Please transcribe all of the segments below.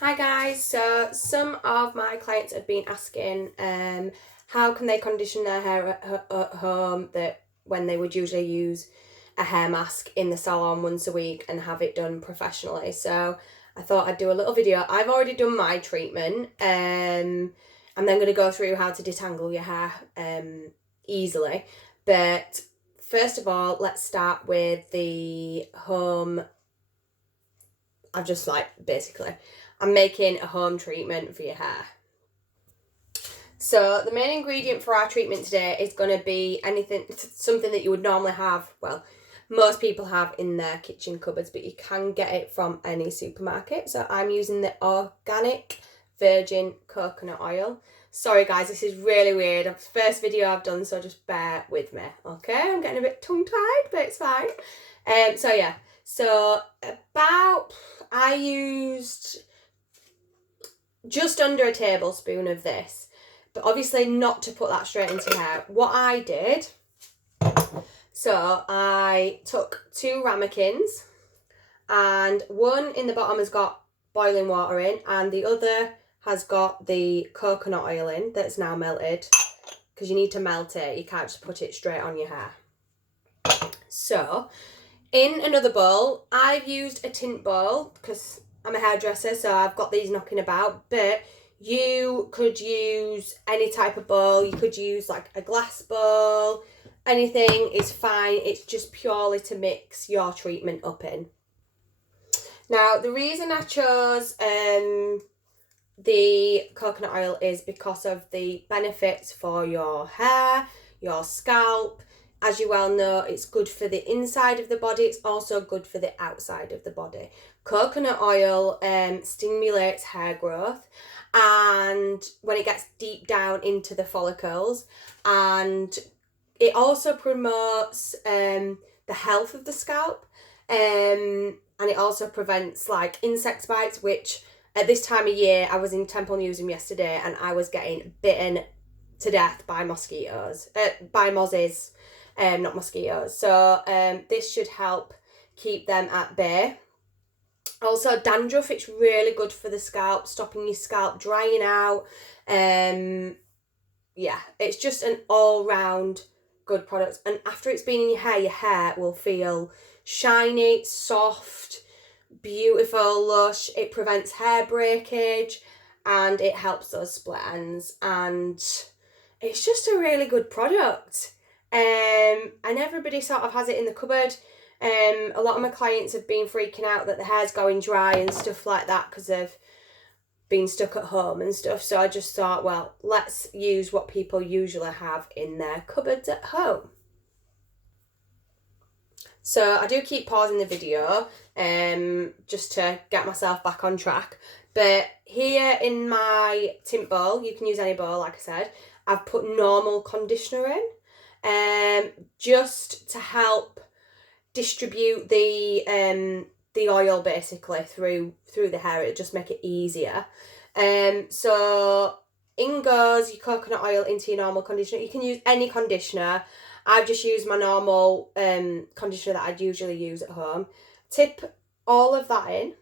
Hi guys, so some of my clients have been asking how can they condition their hair at home that when they would usually use a hair mask in the salon once a week and have it done professionally. So I thought I'd do a little video. I've already done my treatment. I'm then going to go through how to detangle your hair easily. But first of all, let's start with the home. I'm making a home treatment for your hair. So the main ingredient for our treatment today is going to be something that you would normally have, well, most people have in their kitchen cupboards, but you can get it from any supermarket. So I'm using the organic virgin coconut oil. Sorry guys, this is really weird. It's the first video I've done, so just bear with me, okay? I'm getting a bit tongue-tied, but it's fine. So I used just under a tablespoon of this, but obviously not to put that straight into your hair. What I did, so I took 2 ramekins, and one in the bottom has got boiling water in, and the other has got the coconut oil in that's now melted, because you need to melt it. You can't just put it straight on your hair. So in another bowl, I've used a tint bowl because I'm a hairdresser, so I've got these knocking about, but you could use any type of bowl. You could use like a glass bowl. Anything is fine. It's just purely to mix your treatment up in. Now, the reason I chose the coconut oil is because of the benefits for your hair, your scalp. As you well know, it's good for the inside of the body. It's also good for the outside of the body. Coconut oil stimulates hair growth, and when it gets deep down into the follicles, and it also promotes the health of the scalp, and it also prevents like insect bites, which at this time of year, I was in Temple Museum yesterday and I was getting bitten to death by mosquitoes, by mozzies. Not mosquitoes. So this should help keep them at bay. Also, dandruff, it's really good for the scalp, stopping your scalp drying out. Yeah, it's just an all-round good product. And after it's been in your hair will feel shiny, soft, beautiful, lush. It prevents hair breakage and it helps those split ends. And it's just a really good product. And everybody sort of has it in the cupboard. A lot of my clients have been freaking out that the hair's going dry and stuff like that because they've been stuck at home and stuff. So I just thought, well, let's use what people usually have in their cupboards at home. So I do keep pausing the video just to get myself back on track. But here in my tint bowl, you can use any bowl, like I said, I've put normal conditioner in. Just to help distribute the oil basically through the hair. It'll just make it easier. So in goes your coconut oil into your normal conditioner. You can use any conditioner. I've just used my normal conditioner that I'd usually use at home. Tip all of that in,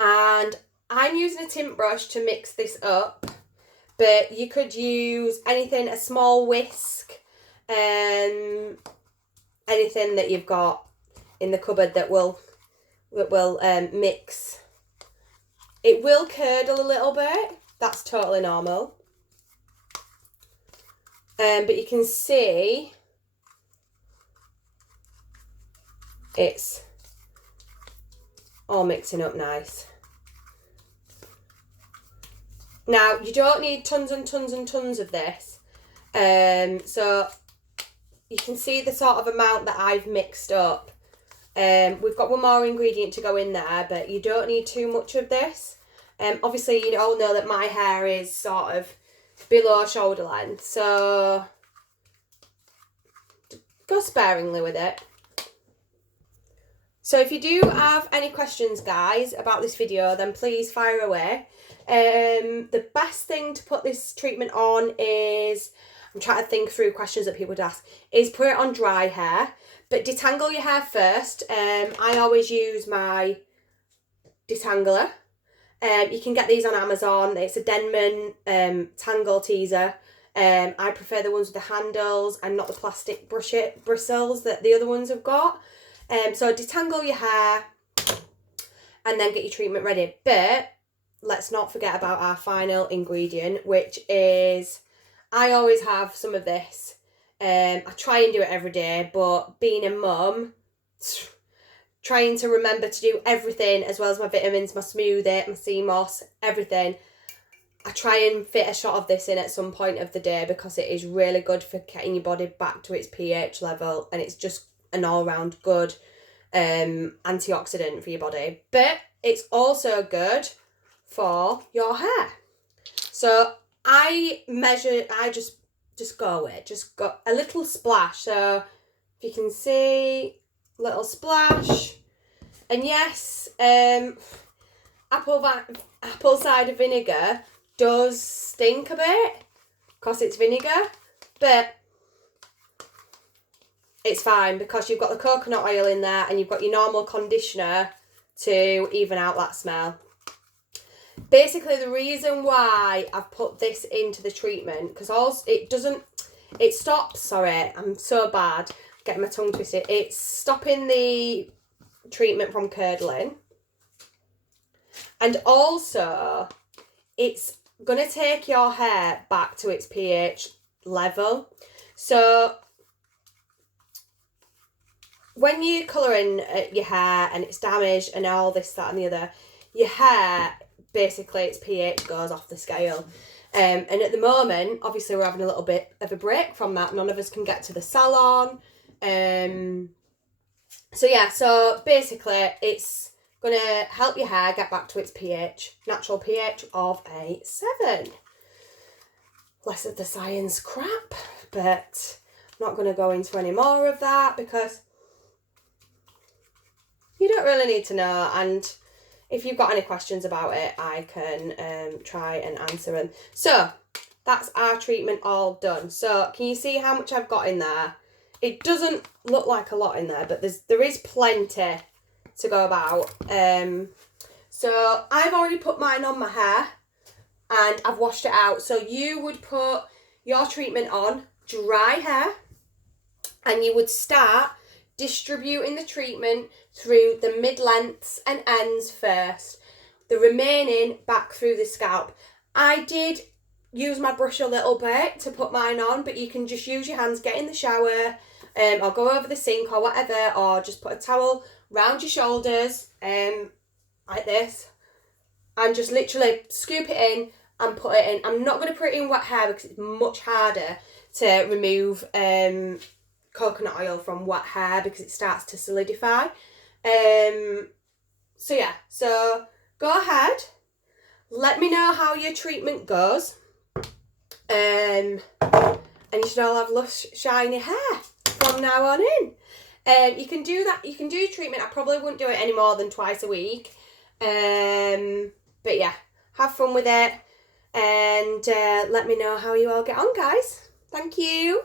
and I'm using a tint brush to mix this up. But you could use anything, a small whisk, anything that you've got in the cupboard that will mix. It will curdle a little bit. That's totally normal. But you can see it's all mixing up nice. Now, you don't need tons and tons and tons of this. So you can see the sort of amount that I've mixed up. We've got one more ingredient to go in there, but you don't need too much of this. Obviously, you all know that my hair is sort of below shoulder length, so go sparingly with it. So if you do have any questions, guys, about this video, then please fire away. The best thing to put this treatment on is, I'm trying to think through questions that people would ask, is put it on dry hair, but detangle your hair first. I always use my detangler. You can get these on Amazon. It's a Denman tangle teaser. I prefer the ones with the handles and not the plastic bristles that the other ones have got. So detangle your hair and then get your treatment ready. But let's not forget about our final ingredient, which is, I always have some of this. I try and do it every day, but being a mum, trying to remember to do everything, as well as my vitamins, my smoothie, my sea moss, everything. I try and fit a shot of this in at some point of the day because it is really good for getting your body back to its pH level, and it's just an all-round good antioxidant for your body. But it's also good for your hair. So I just go with it. Just got a little splash. So if you can see, little splash. And yes, apple cider vinegar does stink a bit because it's vinegar, but it's fine because you've got the coconut oil in there and you've got your normal conditioner to even out that smell. Basically, the reason why I've put this into the treatment, because also it stops, sorry, I'm so bad, getting my tongue twisted, it's stopping the treatment from curdling, and also it's going to take your hair back to its pH level. So when you're colouring your hair and it's damaged and all this, that and the other, your hair, basically its pH goes off the scale. And at the moment, obviously we're having a little bit of a break from that. None of us can get to the salon. So basically it's going to help your hair get back to its pH, natural pH of a 7. Less of the science crap, but I'm not going to go into any more of that because you don't really need to know. And if you've got any questions about it, I can try and answer them. So that's our treatment all done. So can you see how much I've got in there? It doesn't look like a lot in there, but there is plenty to go about. So I've already put mine on my hair and I've washed it out. So you would put your treatment on dry hair and you would start distributing the treatment through the mid-lengths and ends first, the remaining back through the scalp. I did use my brush a little bit to put mine on, but you can just use your hands, get in the shower, or go over the sink or whatever, or just put a towel round your shoulders, like this, and just literally scoop it in and put it in. I'm not going to put it in wet hair because it's much harder to remove coconut oil from wet hair because it starts to solidify. So go ahead, let me know how your treatment goes, and you should all have lush, shiny hair from now on in. You can do that. You can do treatment. I probably wouldn't do it any more than twice a week. But yeah, have fun with it, and let me know how you all get on, guys. Thank you.